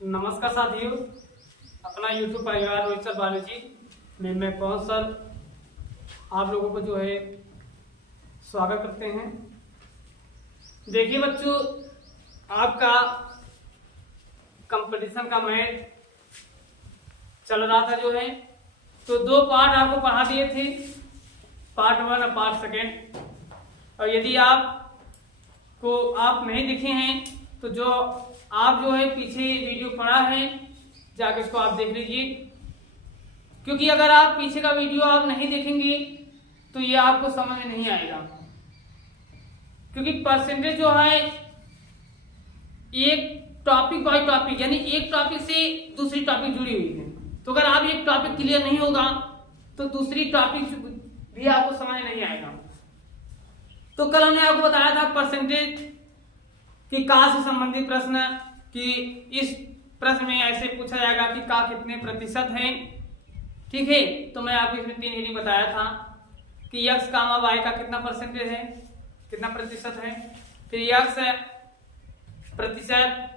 नमस्कार साथियों, अपना YouTube परिवार रोहित सर बालाजी में मैं पवन सर आप लोगों को जो है स्वागत करते हैं। देखिए बच्चों, आपका कंपटीशन का मैच चल रहा था जो है, तो दो पार्ट आपको पढ़ा दिए थे, पार्ट 1 और पार्ट 2। और यदि आप नहीं दिखे हैं तो जो है पीछे वीडियो पड़ा है, जाके इसको आप देख लीजिए। क्योंकि अगर आप पीछे का वीडियो आप नहीं देखेंगे तो ये आपको समझ में नहीं आएगा। क्योंकि परसेंटेज जो है एक टॉपिक बाय टॉपिक, यानी एक टॉपिक से दूसरी टॉपिक जुड़ी हुई है। तो अगर आप एक टॉपिक क्लियर नहीं होगा तो दूसरी टॉपिक भी आपको समझ नहीं आएगा। तो कल हमने आपको बताया था परसेंटेज कि का से संबंधित प्रश्न, कि इस प्रश्न में ऐसे पूछा जाएगा कि का कितने प्रतिशत है। ठीक है, तो मैं आपको इसमें 3 हेडिंग बताया था कि x, y का कितना परसेंटेज है, कितना प्रतिशत है, फिर x प्रतिशत,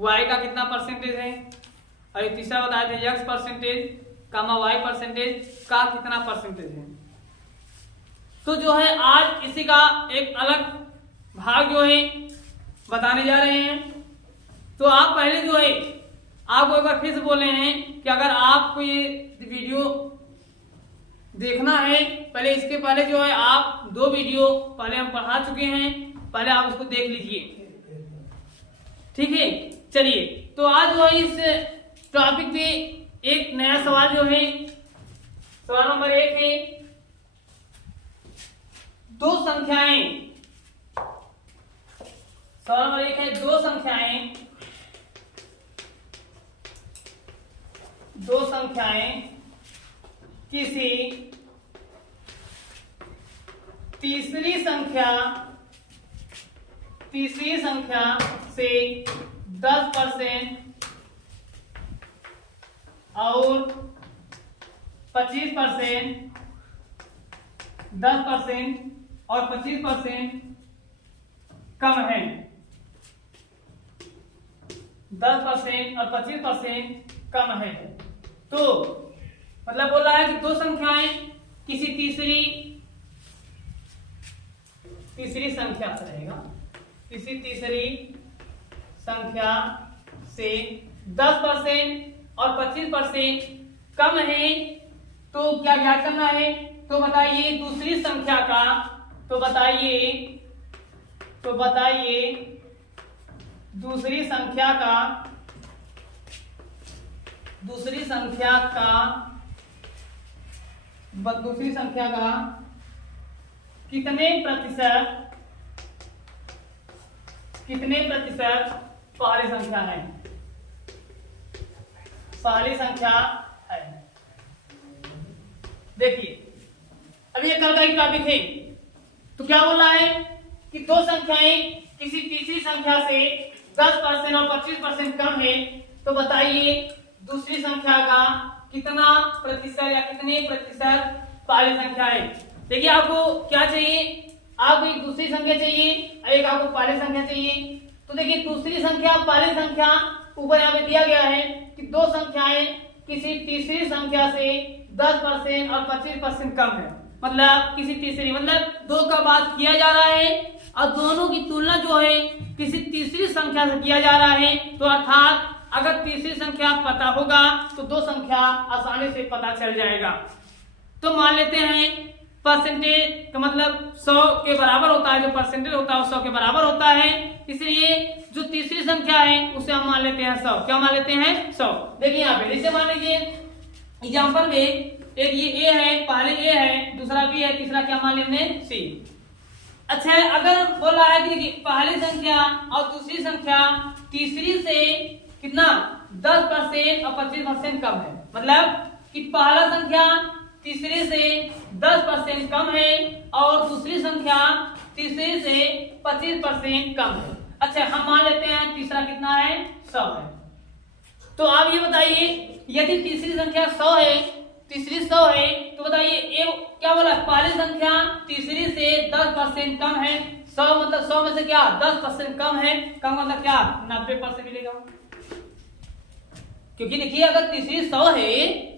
y का कितना परसेंटेज है, और तीसरा बताया था x परसेंटेज, y परसेंटेज का कितना परसेंटेज है। तो जो है आज इसी का एक अलग भाग जो है बताने जा रहे हैं। तो आप पहले जो है आपको एक बार फिर से बोल रहे हैं कि अगर आपको ये वीडियो देखना है, पहले इसके पहले जो है आप 2 वीडियो पहले हम पढ़ा चुके हैं, पहले आप उसको देख लीजिए। ठीक है, चलिए तो आज जो है इस टॉपिक पे एक नया सवाल जो है, सवाल नंबर 1 है, 2 संख्याएं। सवाल नंबर 1 है, 2 संख्याएं किसी तीसरी संख्या से 10% और 25%, 10% और 25% कम है। 10% और 25% कम है। तो मतलब बोल रहा है कि 2 संख्याएं किसी तीसरी संख्या से रहेगा, किसी तीसरी संख्या से 10% और 25% कम है। तो क्या ज्ञात करना है? तो बताइए दूसरी संख्या का, तो बताइए दूसरी संख्या का कितने प्रतिशत पहली संख्या है, देखिए अभी ये कल का एक टॉपिक है। तो क्या बोल रहा है कि 2 संख्याएं किसी तीसरी संख्या से 10% और 25% कम है। तो बताइए दूसरी संख्या का कितना प्रतिशत या कितने प्रतिशत पहली संख्या है। देखिए आपको क्या चाहिए, आपको एक दूसरी संख्या चाहिए, एक आपको पहली संख्या चाहिए। तो देखिए दूसरी संख्या, पहली संख्या, ऊपर यहाँ पे दिया गया है कि 2 संख्याएं किसी तीसरी संख्या से 10% और 25% कम है। मतलब किसी तीसरी, मतलब 2 का बात किया जा रहा है और दोनों की तुलना जो है किसी तीसरी संख्या से किया जा रहा है। तो अर्थात अगर तीसरी संख्या पता होगा तो 2 संख्या आसानी से पता चल जाएगा। तो मान लेते हैं परसेंटेज का मतलब 100 के बराबर होता है, जो परसेंटेज होता है वो 100 के बराबर होता है। इसलिए जो तीसरी संख्या है उसे हम मान लेते हैं 100। क्या मान लेते हैं? 100। देखिए यहाँ पे जैसे मान लीजिए एग्जाम्पल में एक ये A है, पहले A है, दूसरा B है, तीसरा क्या मान लिया हमने? C। अच्छा, अगर बोल रहा है कि पहली संख्या और दूसरी संख्या तीसरी से कितना 10% और 25% कम है, मतलब कि पहला संख्या तीसरी से 10% कम है और दूसरी संख्या तीसरी से 25% कम है। अच्छा, हम मान लेते हैं तीसरा कितना है? 100 है। तो आप ये बताइए यदि तीसरी संख्या 100 है, तीसरी 100 है, तो बताइए क्या बोला, पहली संख्या तीसरी से 10% कम है। 100 मतलब 100 में से क्या 10% कम है, कम मतलब क्या 90% मिलेगा। क्योंकि देखिए अगर तीसरी 100 है,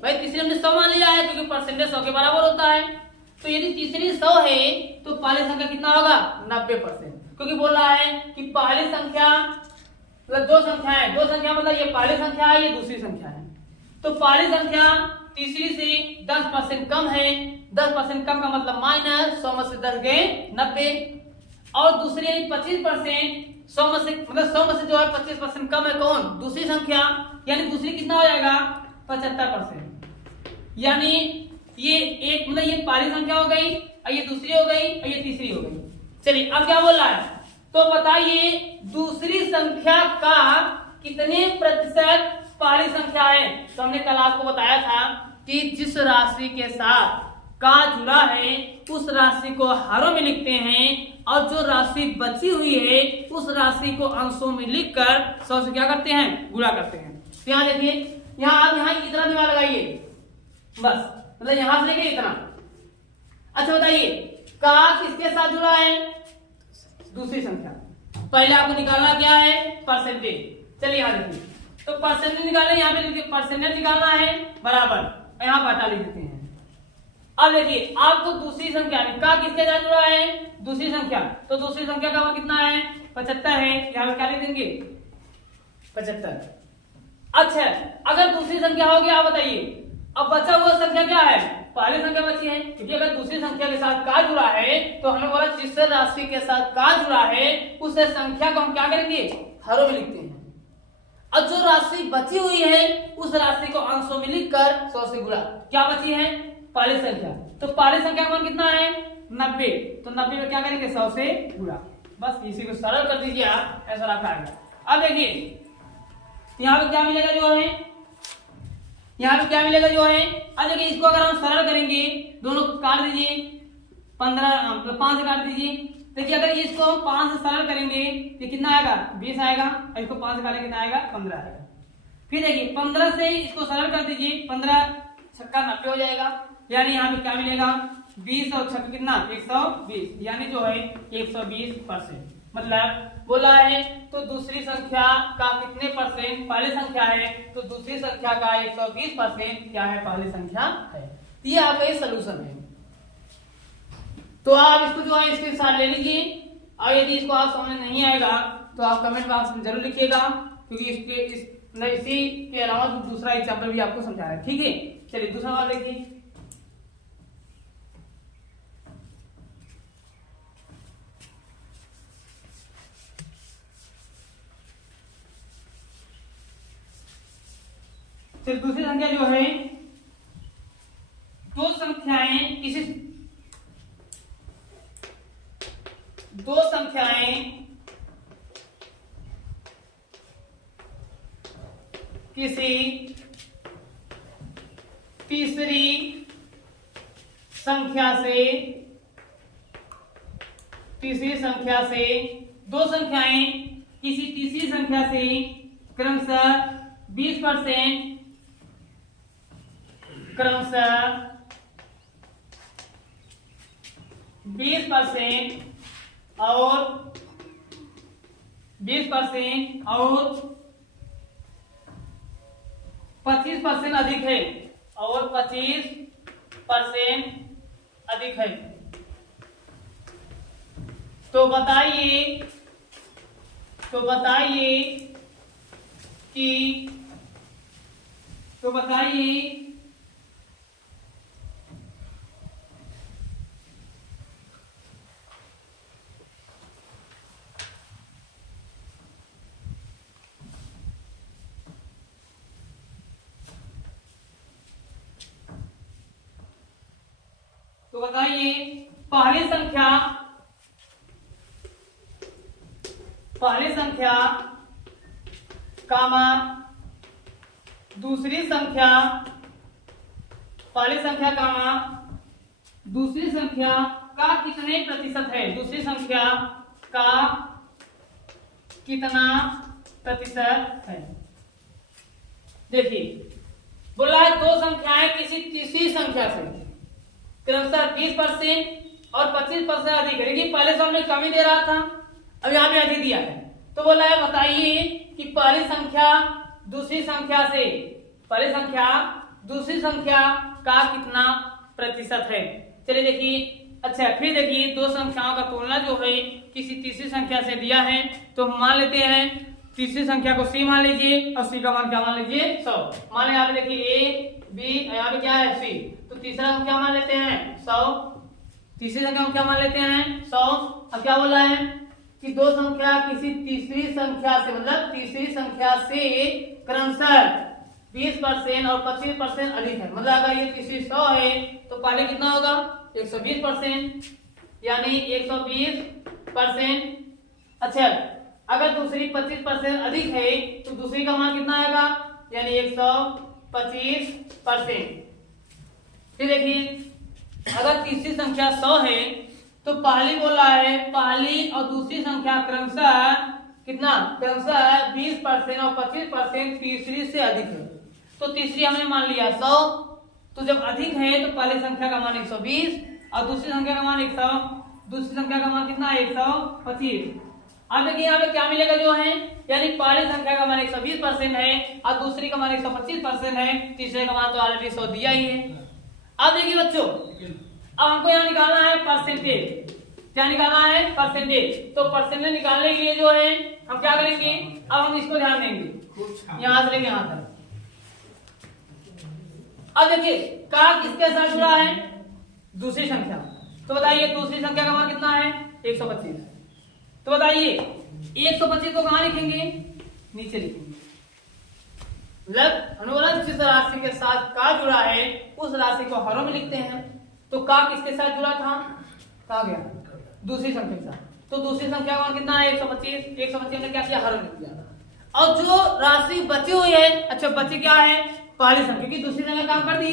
भाई तीसरी हमने 100 मान लिया है क्योंकि परसेंटेज 100 के बराबर होता है। तो यदि तीसरी 100 है तो पहली संख्या कितना होगा 90%, क्योंकि बोल रहा है कि पहली संख्या मतलब दो संख्या मतलब ये पहली संख्या है, ये दूसरी संख्या है। तो पहली संख्या तीसरी से 10% कम है, 10% कम का मतलब माइनस 100 में से 10 गए 90, और दूसरी 25% 100 में से मतलब 100 में से जो है 25% कम है कौन दूसरी संख्या, यानी दूसरी कितना हो जाएगा 75%। यानी ये एक मतलब ये पहली संख्या हो गई और ये दूसरी हो गई और ये तीसरी हो गई। चलिए अब क्या बोल रहा है, तो बताइए दूसरी संख्या का कितने प्रतिशत पहली संख्या है। तो हमने कल आपको बताया था कि जिस राशि के साथ का जुड़ा है उस राशि को हरों में लिखते हैं और जो राशि बची हुई है उस राशि को अंशों में लिखकर 100 से क्या करते हैं गुणा करते हैं। तो यहाँ देखिए, यहाँ आप यहाँ इतना दिमाग लगाइए बस, मतलब यहां से लेके इतना। अच्छा बताइए का किसके साथ जुड़ा है दूसरी संख्या। पहले आपको निकालना क्या है परसेंटेज। चलिए यहाँ देखिए, तो परसेंटेज निकालना, यहाँ पे देखिए परसेंटेज निकालना है बराबर, यहाँ बटा लिख देते हैं। अब देखिए आपको दूसरी संख्या का किसके साथ जुड़ा है दूसरी संख्या, तो दूसरी संख्या का मान कितना है 75 है, यहाँ पे क्या लिख देंगे 75। अच्छा अगर दूसरी संख्या हो गया, आप बताइए अब बचा हुआ संख्या क्या है पहली संख्या बची है, क्योंकि अगर दूसरी संख्या के साथ का जुड़ा है तो हमें बोला जिस राशि के साथ का जुड़ा है उस संख्या को हम क्या करेंगे हरों में लिखते हैं, और जो राशि बची हुई है उस राशि को अंशों में लिखकर 100 से गुणा। क्या बची है पहली संख्या, तो पहली संख्या का मान कितना है 90, तो 90 में क्या करेंगे 100 से गुणा। बस इसी को सरल कर दीजिए आप, ऐसा रखा आएगा। अब देखिए यहाँ पे क्या मिलेगा जो है, यहाँ पे क्या मिलेगा जो है, अब देखिए इसको अगर हम सरल करेंगे दोनों काट दीजिए 15 5 से काट दीजिए। देखिए अगर इसको हम 5 से सरल करेंगे तो कितना आएगा 20 आएगा, और इसको 5 से काटेंगे कितना आएगा 15 आएगा। फिर देखिए 15 से इसको सरल कर दीजिए, 15 छक्का 90 हो जाएगा, यानी यहाँ पे क्या मिलेगा 20 और छक्का कितना 120, यानी जो है 120%। मतलब बोला है तो दूसरी संख्या का कितने परसेंट पहली संख्या है, तो दूसरी संख्या का 120% क्या है पहली संख्या है। तो ये आपका ये सलूशन है। तो आप इसको जो है इसके साथ ले लीजिए, और यदि इसको आप समझ नहीं आएगा तो आप कमेंट बॉक्स में जरूर लिखिएगा, क्योंकि इसी के अलावा दूसरा एग्जाम्पल भी आपको समझा है। ठीक है, चलिए दूसरा सवाल देखिए। दूसरी संख्या जो है दो संख्याएं किसी तीसरी संख्या से दो संख्याएं किसी तीसरी संख्या से क्रमशः 20% और 25% अधिक है, और 25% अधिक है। तो बताइए पहली संख्या कामा दूसरी संख्या, पहली संख्या कामा दूसरी संख्या का कितने प्रतिशत है, दूसरी संख्या का कितना प्रतिशत है। देखिए बोला है दो संख्याएं किसी तीसरी संख्या से क्रमशः 20% और 25% अधिक है। देखिए पहले सवाल में कमी दे रहा था, अब यहाँ पे अधिक दिया है। तो बोला है बताइए कि पहली संख्या दूसरी संख्या से, पहली संख्या दूसरी संख्या का कितना प्रतिशत है। चलिए देखिए, अच्छा फिर देखिए दो संख्याओं का तुलना जो है किसी तीसरी संख्या से दिया है, तो हम मान लेते हैं तीसरी संख्या को c मान लीजिए और c का मान क्या मान लीजिए 100। मान लें यहाँ पे देखिए a b, यहाँ पे क्या है c, तो तीसरा हम क्या मान लेते हैं 100, तीसरी संख्या हम क्या मान लेते हैं 100। अब क्या बोला है कि दो संख्या किसी तीसरी संख्या से, मतलब तीसरी संख्या से क्रमशः 20% और 25% अधिक है। मतलब अगर ये तीसरी 100 है तो पहले कितना होगा 120%, यानी 120%। अच्छा अगर दूसरी 25% अधिक है तो दूसरी का मान कितना आएगा, यानी 125%। फिर देखिए अगर तीसरी संख्या 100 है तो पहली बोला है, पहली और दूसरी संख्या क्रमशः कितना, क्रमशः 20% और 25% तीसरी से अधिक है। तो तीसरी हमने मान लिया 100, तो जब अधिक है तो पहली संख्या का मान 120 और दूसरी संख्या का मान 100, दूसरी संख्या का मान कितना है 125। अब देखिए यहाँ पे क्या मिलेगा जो है, यानी पहली संख्या का मान 120% है और दूसरी का मान 125% है, तीसरे का मान तो ऑलरेडी 100 दिया ही है। अब देखिए बच्चों, अब हमको यहाँ निकालना है परसेंटेज। क्या निकालना है परसेंटेज। तो परसेंटेज निकालने के लिए जो है हम क्या करेंगे, अब हम इसको ध्यान देंगे यहाँ से लेके यहाँ तक। अब देखिए का किसके साथ जुड़ा है, दूसरी संख्या। तो बताइए दूसरी संख्या का मान कितना है 125। तो बताइए 125 को कहाँ लिखेंगे, नीचे लिखेंगे। मतलब अनुवलन जिस राशि के साथ का जुड़ा है उस राशि को हरों में लिखते हैं। तो का किसके साथ जुड़ा था, कहा गया दूसरी संख्या के साथ। तो दूसरी संख्या का मान कितना है 125। 125 ने क्या किया, हरों में लिख दिया। और जो राशि बची हुई है, अच्छा बची क्या है पहली संख्या की, दूसरी संख्या काम कर दी।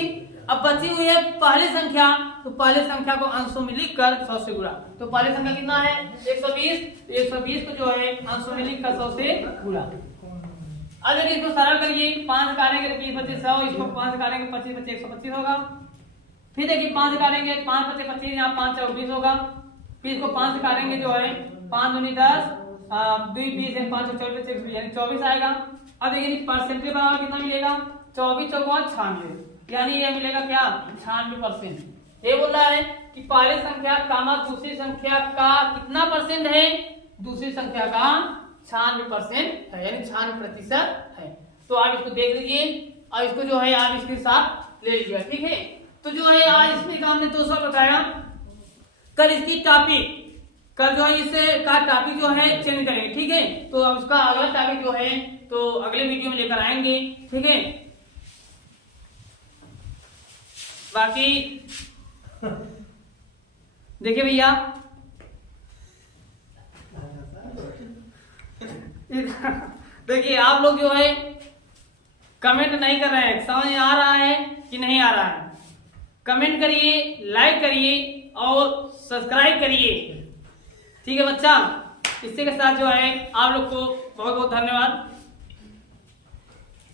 अब बची हुई है पहली संख्या, तो पहली संख्या को अंशों में लिखकर 100 से गुणा। तो पहली संख्या कितना है 120, 120 को जो है अंशों में लिखकर 100 से गुणा। अब देखिए इसको सरल करिए, 5 काटेंगे तो 20 25 100, इसको 5 काटेंगे 25 25 125 होगा। फिर देखिए 5 काटेंगे 5 25 25, यहाँ 5 4 20 होगा। फिर इसको 5 काटेंगे जो है 5 दूनी 10, 2 20 है, 5 24 यानी 24 आएगा। अब देखिए परसेंटेज बराबर कितना मिलेगा 24 चौका 96, यानी ये मिलेगा क्या 96%। ये बोल रहा है कि पहली संख्या कामा दूसरी संख्या का कितना परसेंट है, दूसरी संख्या का 96% है, यानी 96% है। तो आप इसको देख लीजिए और इसको जो है आप इसके साथ ले लीजिएगा, ठीक है। तो जो है आज इसमें हमने 200 बताया। कल इसकी टॉपिक, कल जो है इसे का टॉपिक जो है चेंज करेंगे, ठीक है। तो अब उसका अगला टॉपिक जो है तो अगले वीडियो में लेकर आएंगे, ठीक है। बाकी देखिए भैया देखिए आप लोग जो है कमेंट नहीं कर रहे हैं, समझ में आ रहा है कि नहीं आ रहा है। कमेंट करिए, लाइक करिए और सब्सक्राइब करिए, ठीक है बच्चा। इसी के साथ जो है आप लोग को बहुत बहुत धन्यवाद।